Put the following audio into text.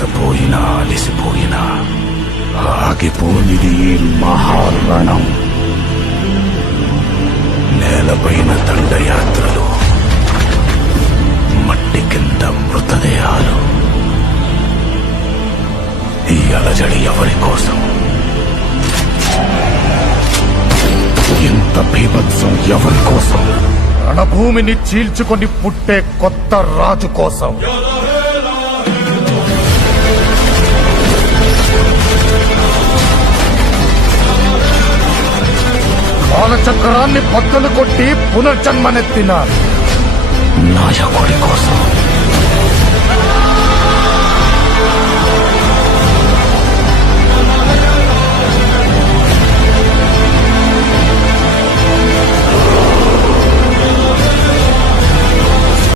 వలసపోయినా అలిసిపోయినా ఆగిపోనిది ఈ మహారణం. నేలపైన దండయాత్రలు మట్టి కింద మృతదేహాలు. ఈ అలజడి ఎవరి కోసం? ఇంత బీభత్సం ఎవరి కోసం? రణభూమిని చీల్చుకొని పుట్టే కొత్త రాజు కోసం. కాలచక్రాన్ని బద్దలు కొట్టి పునర్జన్మనెత్తినారు. నాయకుడి కోసం.